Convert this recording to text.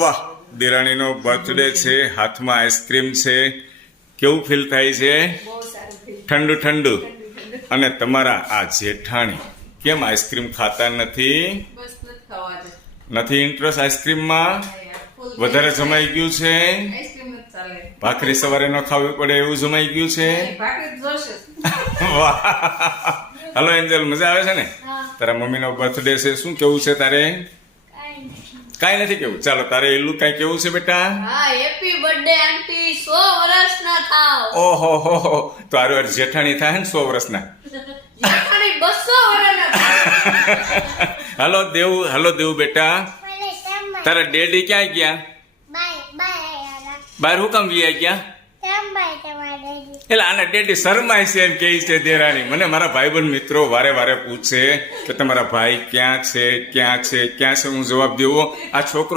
વાહ, દેરાણીનો બર્થડે છે, હાથમાં આઈસ્ક્રીમ છે, કેવું ફીલ થાય છે? બહુ સારું થઈ ઠંડુ ઠંડુ. ગયું. અને તમારા આ જેઠાણી કેમ આઈસ્ક્રીમ ખાતા નથી? બસ નથી ખાવા દે. નથી ઇન્ટરેસ્ટ આઈસ્ક્રીમમાં? હા યાર, full વધારે જમાઈ ગયું છે? આઈસ્ક્રીમ જ ચાલે. ભાખરી સવારે ન ખાવી પડે એવું જમાઈ ગયું છે? ભાખરી જ જોશે. વાહ. હલો એન્જલ, મજા આવે છે ને? હા. તારા મમ્મીનો બર્થડે છે, શું કેવું છે તારે? કાંઈ નથી કેવું. ચાલો, તારે એલું કાંઈ કેવું છે બેટા? હા, હેપી બર્થડે આંટી, 100 વર્ષના થાવ. ઓહો હો હો, તો આરો જેઠાણી થાય ને 100 વર્ષના. જેઠાણી 200 વર્ષના થાવ. હલો દેવ બેટા, તારા ડેડી ક્યાં ગયા? બહાર હું કામ ગયા ગયા? એટલે આના ડેડી શરમાય છે એમ કહે છે દેરાણી. મને મારા ભાઈબંધ મિત્રો વારે વારે પૂછે કે તમારા ભાઈ ક્યાં છે, ક્યાં છે, ક્યાં છે. હું જવાબ દેવો, આ છોકરો